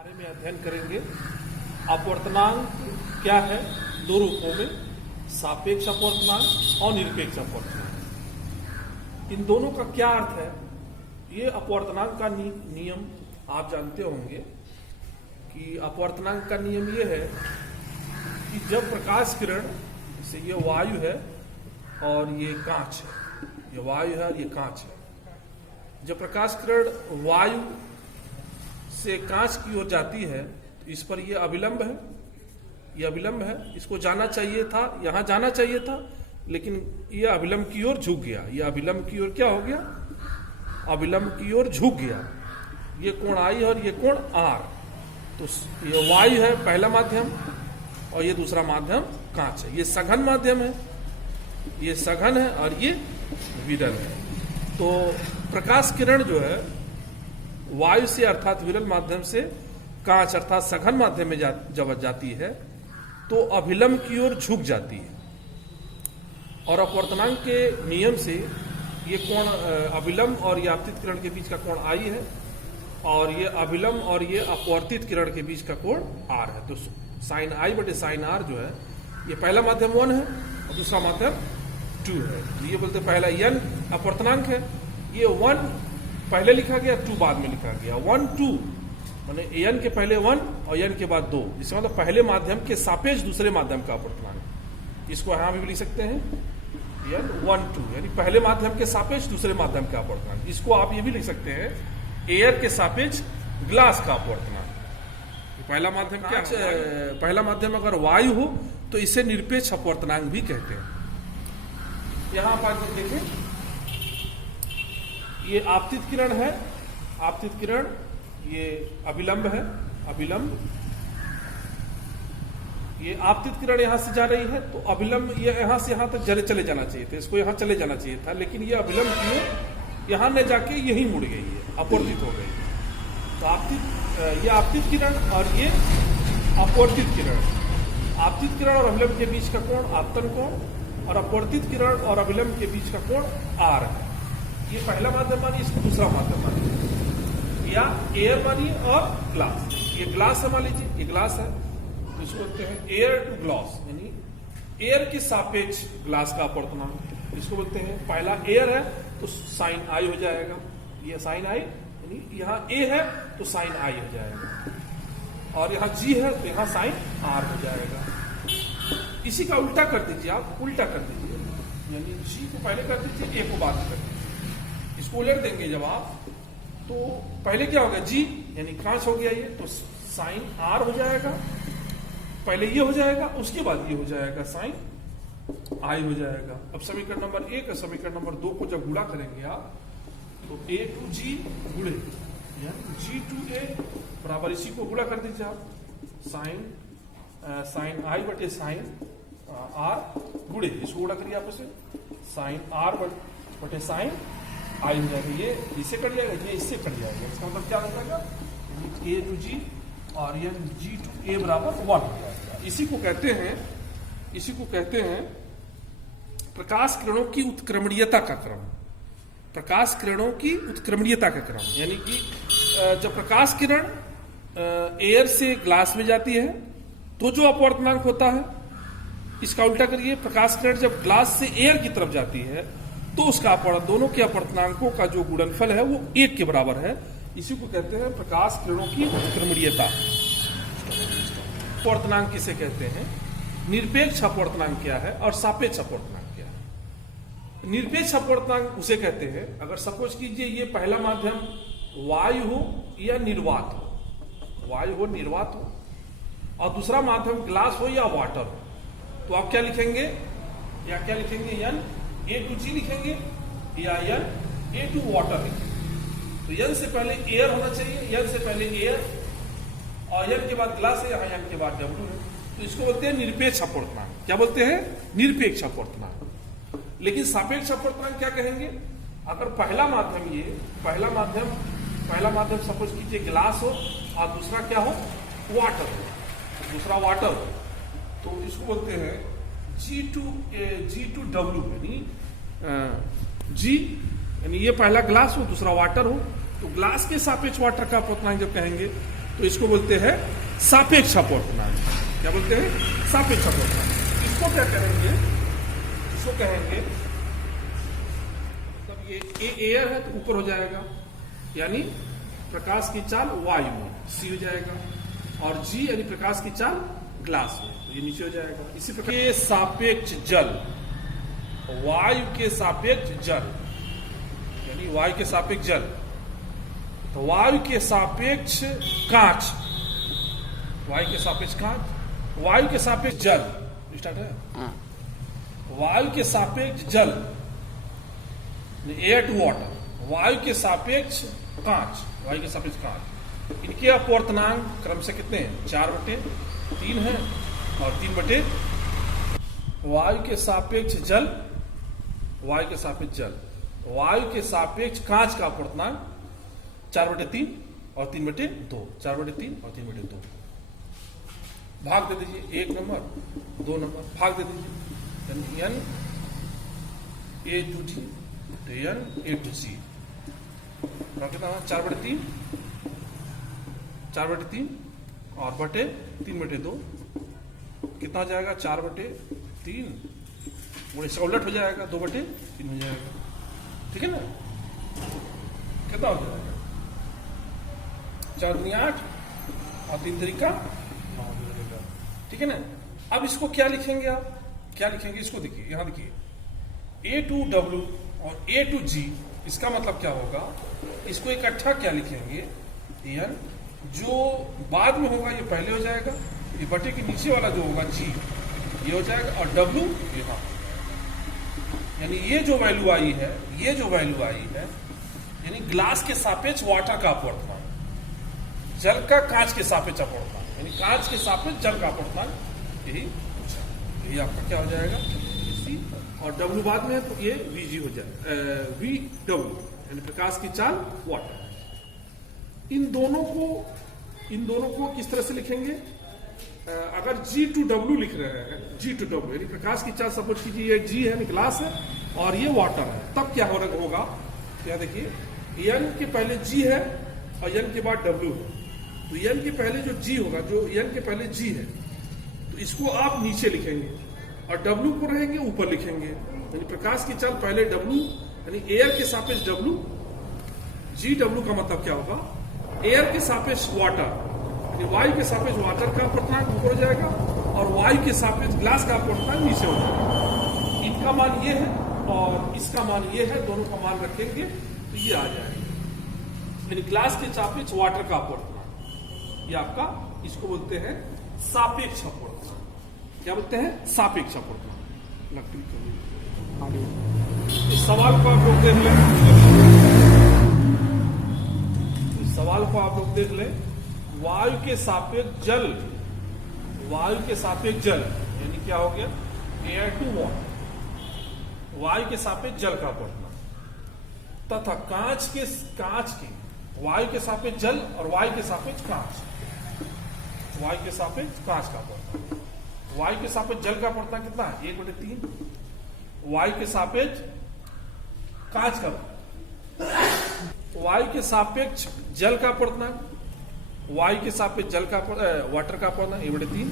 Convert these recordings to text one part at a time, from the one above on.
बारे में अध्ययन करेंगे। अपवर्तनांक क्या है? दो रूपों में, सापेक्ष अपवर्तनांक और निरपेक्ष अपवर्तनांक। इन दोनों का क्या अर्थ है? ये अपवर्तनांक का नियम आप जानते होंगे कि अपवर्तनांक का नियम ये है कि जब प्रकाश किरण, जैसे ये वायु है और ये कांच है, ये वायु है और ये कांच है, जब प्रकाश किरण वायु से कांच की ओर जाती है तो इस पर ये अविलंब है, ये अविलंब है, इसको जाना चाहिए था, यहां जाना चाहिए था, लेकिन ये अविलंब की ओर झुक गया। ये अविलंब की ओर क्या हो गया? अविलंब की ओर झुक गया। ये कोण आई और ये कोण आर। तो ये वायु है पहला माध्यम और ये दूसरा माध्यम कांच है। ये सघन माध्यम है, ये सघन है और ये विरल है। तो प्रकाश किरण जो है वायु से अर्थात विरल माध्यम से कांच अर्थात सघन माध्यम में जब जाती है तो अभिलंब की ओर झुक जाती है। और अपवर्तनांक के नियम से ये कोण अभिलंब और ये आपतित किरण के बीच का कोण आई है और ये अभिलंब और ये अपवर्तित किरण के बीच का कोण आर है। तो साइन आई बटे साइन आर जो है, ये पहला माध्यम 1 है और दूसरा माध्यम 2 है। ये बोलते पहला n अपवर्तनांक है, ये 1 पहले लिखा गया, 2 बाद में लिखा गया। 1 2 माने n के पहले 1 और n के बाद 2, जिसका मतलब पहले माध्यम के सापेक्ष दूसरे माध्यम का अपवर्तनांक। इसको यहां भी लिख सकते हैं n 1 2, यानी पहले माध्यम के सापेक्ष दूसरे माध्यम का अपवर्तनांक। इसको आप ये भी लिख सकते हैं एयर के सापेक्ष ग्लास का अपवर्तनांक। पहला माध्यम क्या है? पहला माध्यम अगर वायु हो तो इसे निरपेक्ष अपवर्तनांक भी कहते हैं। यहां पर देखें, ये आपतित किरण है, आपतित किरण, ये अभिलंब है, अभिलंब, ये आपतित किरण यहां से जा रही है तो अभिलंब ये यहां से यहां तक चले जाना चाहिए था, इसको यहां चले जाना चाहिए था, लेकिन ये अभिलंब की यहां न जाके यहीं मुड़ गई है, अपवर्तित हो गई। तो ये आपतित किरण और ये अपवर्तित किरण, आपतित किरण और अभिलंब के बीच का कोण आपतन कोण और अपवर्तित किरण और अभिलंब के बीच का कोण आर है। ये पहला माध्यम मानिए, इसको दूसरा माध्यम मानिए, या एयर मानिए और ग्लास। ये ग्लास है, मान लीजिए ये ग्लास है, तो इसको बोलते हैं एयर टू ग्लास, यानी एयर के सापेक्ष ग्लास का अपवर्तनांक। इसको बोलते हैं पहला एयर है तो साइन आई हो जाएगा, ये साइन आई, यानी यहाँ ए है तो साइन आई हो जाएगा, और यहाँ जी है तो यहाँ साइन आर हो जाएगा। इसी का उल्टा कर दीजिए, आप उल्टा कर दीजिए, यानी जी को पहले कर दीजिए, ए को बाद में कर दीजिए। इसको उलट देंगे जब आप, तो पहले क्या होगा? जी यानी कांच हो गया ये, तो साइन आर हो जाएगा, पहले ये हो जाएगा, उसके बाद ये हो जाएगा, साइन आई हो जाएगा। अब समीकरण नंबर 1 और समीकरण नंबर 2 को जब गुणा करेंगे आप, तो a टू जी गुणे जी टू ए बराबर, इसी को गुणा कर दीजिए आप, साइन आई बटे साइन आर गुणे, इसको गुणा करिए आप उसे, साइन आर बटे साइन आई हो जाएगा। ये इससे कट जाएगा, ये इससे कट जाएगा, इसका मतलब क्या हो जाएगा? ए टू जी और ये जी टू ए बराबर 1 हो जाएगा। इसी को कहते हैं प्रकाश किरणों की उत्क्रमणीयता का क्रम। प्रकाश किरणों की उत्क्रमणीयता का क्रम, यानी कि जब प्रकाश किरण एयर से ग्लास में जाती है तो जो अपवर्तनांक होता है, इसका उल्टा करिए, प्रकाश किरण जब ग्लास से एयर की तरफ जाती है तो उसका दोनों के अपवर्तनांकों का जो गुणनफल है वो 1 के बराबर है। इसी को कहते हैं प्रकाश किरणों की उत्क्रमणीयता। अपवर्तनांक किसे कहते हैं? निरपेक्ष अपवर्तनांक क्या है और सापेक्ष अपवर्तनांक क्या है? निरपेक्ष अपवर्तनांक उसे कहते हैं अगर सपोज कीजिए ये पहला माध्यम वायु हो या निर्वात हो, वायु हो निर्वात हो, और दूसरा माध्यम ग्लास हो या वाटर हो, तो आप क्या लिखेंगे? n ए टू जी लिखेंगे या n ए टू वाटर लिखेंगे। तो n से पहले एयर होना चाहिए, n से पहले एयर और n के बाद ग्लास है, यहाँ n के बाद W है, तो इसको बोलते हैं निरपेक्ष अपवर्तनांक। क्या बोलते हैं? निरपेक्ष अपवर्तनांक। लेकिन सापेक्ष अपवर्तनांक क्या कहेंगे? अगर पहला माध्यम सपोज कीजिए ग्लास हो और दूसरा क्या हो? वाटर हो, दूसरा वाटर हो, तो इसको बोलते हैं G2W, यानी जी, यानी ये पहला ग्लास हो दूसरा वाटर हो, तो ग्लास के सापेक्ष वाटर का अपवर्तनांक जब कहेंगे तो इसको बोलते हैं सापेक्ष अपूर्णांक। क्या बोलते हैं? सापेक्ष अपूर्णांक। इसको क्या कहेंगे? इसको कहेंगे मतलब ये एयर है तो ऊपर हो जाएगा, यानी प्रकाश की चाल वायु में सी हो जाएगा, और जी यानी प्रकाश की चाल ग्लास में, तो ये नीचे हो जाएगा। इसी प्रकार के सापेक्ष जल, वायु के सापेक्ष जल, यानी वायु के सापेक्ष जल, तो वायु के सापेक्ष कांच, वायु के सापेक्ष कांच, वायु के सापेक्ष जल, स्टार्ट है। वायु के सापेक्ष जल, एयर टू वाटर, वायु के सापेक्ष कांच, वायु के सापेक्ष कांच, इनके अपवर्तनांक क्रम से कितने हैं? 4/3 है और 3/। वायु के सापेक्ष जल, वायु के सापेक्ष जल, वायु के सापेक्ष कांच का अपवर्तनांक 4/3 और 3/2, 4/3 और 3/2। भाग दे दीजिए, 1 नंबर 2 नंबर भाग दे दीजिए, n a to d n a to c, कितना 4/3, 4/3 और बटे 3/2 कितना हो जाएगा? 4/3 वो इसका उलट हो जाएगा, 2/3 हो जाएगा, ठीक है ना? कितना हो जाएगा? 4 दूनी 8 और 3 तरीका, ठीक है ना? अब इसको क्या लिखेंगे आप? क्या लिखेंगे इसको? देखिए यहां देखिए, A to W और A to G, इसका मतलब क्या होगा? इसको इकट्ठा क्या लिखेंगे? n, जो बाद में होगा ये पहले हो जाएगा, ये बटे के नीचे वाला जो होगा G ये हो जाएगा, और W यहां, यानी ये जो वैल्यू आई है, ये जो वैल्यू आई है, यानी ग्लास के सापेक्ष वाटर का अपवर्तनांक, जल का कांच के सापेक्ष अपवर्तनांक, यानी कांच के सापेक्ष जल का अपवर्तनांक, यही आपका क्या हो जाएगा? सी, और W बाद में है तो ये VG हो जाएगा, VW यानी प्रकाश की चाल वाटर। इन दोनों को किस तरह से लिखेंगे? अगर G to W लिख रहे हैं, G to W यानी प्रकाश की चाल, सपोज कीजिए ये G है, ग्लास है, और ये वाटर है, तब क्या होगा? क्या देखिए, n के पहले G है और n के बाद W है, तो n के पहले जो G होगा, जो n के पहले G है, तो इसको आप नीचे लिखेंगे और W को रहेंगे ऊपर लिखेंगे, यानी प्रकाश की चाल पहले W यानी एयर के सापेक्ष W, GW का मतलब क्या होगा? एयर के सापेक्ष वाटर, यानी वायु के सापेक्ष वाटर का अपवर्तनांक ऊपर हो जाएगा, और वायु के सापेक्ष ग्लास का अपवर्तनांक नीचे हो जाएगा। इनका मान ये है और इसका मान ये है, दोनों का मान रखेंगे तो ये आ जाएगा, यानी ग्लास के सापेक्ष वाटर का अपवर्तनांक, ये आपका, इसको बोलते हैं सापेक्ष अपवर्तनांक। क्या बोलते हैं? सापेक्ष अपवर्तनांक। इस सवाल को आप लोग देख लें, इस सवाल को आप लोग देख लें, वायु के सापेक्ष जल, वायु के सापेक्ष जल यानी क्या हो गया? एयर टू वाटर, वायु के सापेक्ष जल का अपवर्तनांक, तथा कांच के वायु के सापेक्ष जल और वायु के सापेक्ष कांच, वायु के सापेक्ष कांच का अपवर्तनांक, वायु के सापेक्ष जल का अपवर्तनांक कितना है? 1/3, वायु के सापेक्ष कांच का, वायु के सापेक्ष जल का अपवर्तनांक, वायु के सापेक्ष जल का वाटर का अपवर्तनांक 1/3,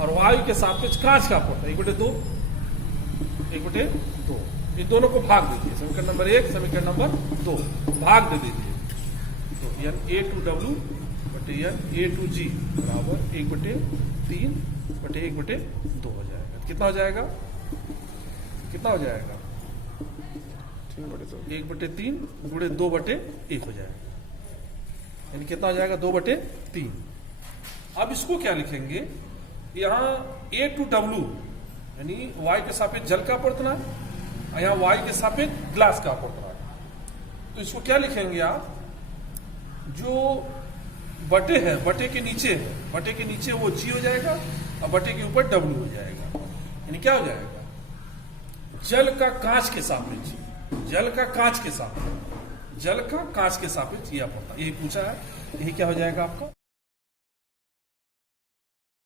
और वायु के सापेक्ष कांच का अपवर्तनांक 1/2। इन दोनों को भाग दीजिए, समीकरण नंबर 1, समीकरण नंबर 2 भाग दे दीजिए, तो n A to W बटे n A to G बराबर 1/3 बटे 1/2 हो जाएगा। कितना हो जाएगा? कितना हो जाएगा? 1/3 गुणे 2/1 हो जाएगा, यानी कितना हो जाएगा? 2/3। अब इसको क्या लिखेंगे? यहाँ A to W यानी वायु के सापेक्ष जल का अपवर्तनांक, यहाँ वायु के सापेक्ष ग्लास का अपवर्तनांक, तो इसको क्या लिखेंगे आप? जो बटे है, बटे के नीचे है, बटे के नीचे वो G हो जाएगा और बटे के ऊपर W हो जाएगा, यानी क्या हो जाएगा? जल का कांच के सापेक्ष, जल का कांच के सापेक्ष, जल का कांच के सापेक्ष, यही पूछा है, यही क्या हो जाएगा आपका?